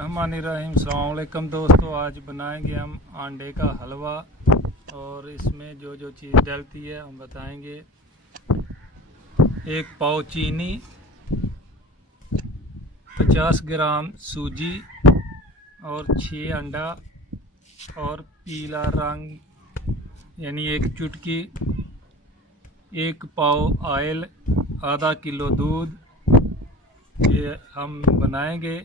बिस्मिल्लाहिर्रहमानिर्रहीम। अस्सलाम वालेकुम दोस्तों, आज बनाएंगे हम अंडे का हलवा और इसमें जो जो चीज़ डलती है हम बताएंगे। 1 पाव चीनी, 50 ग्राम सूजी और 6 अंडा और पीला रंग यानी 1 चुटकी, 1 पाव ऑयल, आधा किलो दूध, ये हम बनाएंगे।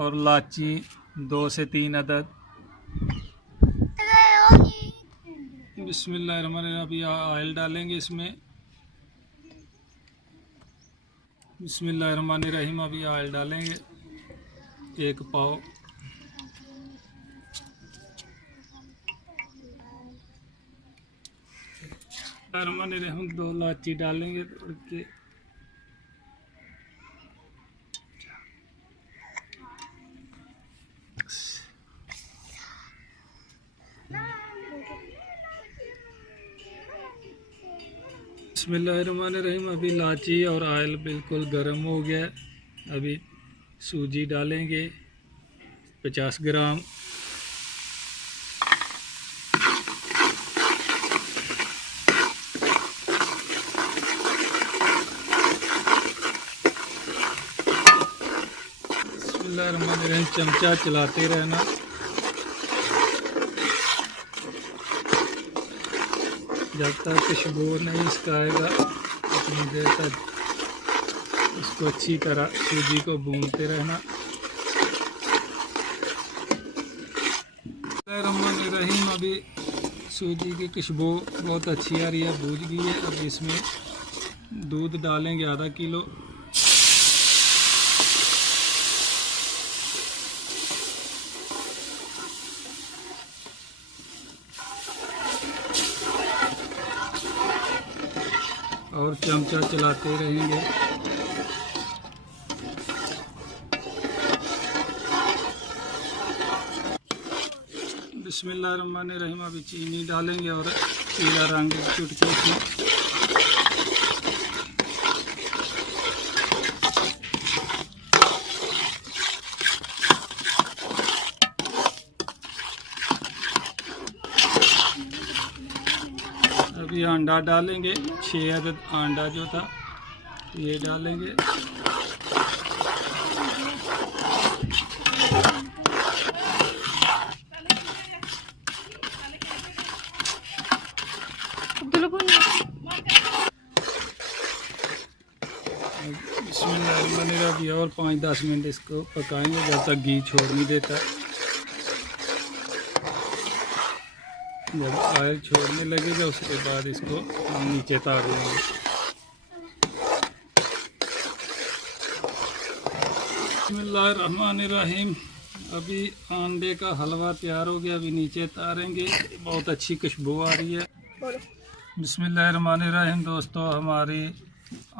और इलायची 2 से 3 अदद। बिस्मिल्लाहिर्रहमानिर्रहीम। अभी ऑयल डालेंगे इसमें। बिस्मिल्लाहिर्रहमानिर्रहीम। अभी ऑयल डालेंगे 1 पाव। हम 2 इलायची डालेंगे तोड़ के। बिस्मिल्लाहिर्रहमानिर्रहीम। अभी इलायची और ऑयल बिल्कुल गर्म हो गया। अभी सूजी डालेंगे 50 ग्राम। बिस्मिल्लाहिर्रहमानिर्रहीम। चमचा चलाते रहना। जब तक खुशबू नहीं इसका आएगा उतनी देर तक इसको अच्छी तरह सूजी को भूनते रहना। बिस्मिल्लाहिर्रहमानिर्रहीम। अभी सूजी की खुशबू बहुत अच्छी आ रही है, भून गई है। अब इसमें दूध डालेंगे आधा किलो। और चमचा चलाते रहेंगे। बिस्मिल्लाहिर्रहमानिर्रहीम। अभी चीनी डालेंगे और पीला रंग चुटकी की। अभी अंडा डालेंगे 6 अदद अंडा जो था ये डालेंगे। बिस्मिल्लाहिर्रहमानिर्रहीम। अभी और 5-10 मिनट इसको पकाएंगे जब तक घी छोड़ नहीं देता। जब ऑयल छोड़ने लगेगा उसके बाद इसको हम नीचे तार देंगे। बिस्मिल्लाहिर्रहमानिर्रहीम। अभी अंडे का हलवा तैयार हो गया। अभी नीचे तारेंगे। बहुत अच्छी खुशबू आ रही है। बिस्मिल्लाहिर्रहमानिर्रहीम। दोस्तों, हमारी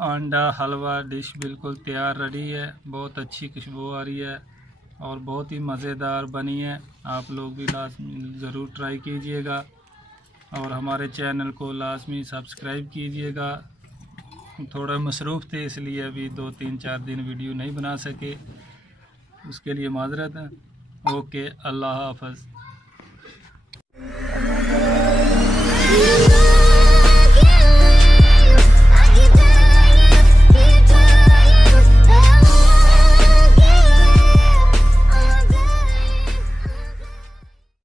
अंडा हलवा डिश बिल्कुल तैयार रेडी है। बहुत अच्छी खुशबू आ रही है और बहुत ही मज़ेदार बनी है। आप लोग भी लाजमी ज़रूर ट्राई कीजिएगा और हमारे चैनल को लाजमी सब्सक्राइब कीजिएगा। थोड़ा मसरूफ़ थे इसलिए अभी 2-3-4 दिन वीडियो नहीं बना सके, उसके लिए माज़रत है। ओके, अल्लाह हाफ़िज़।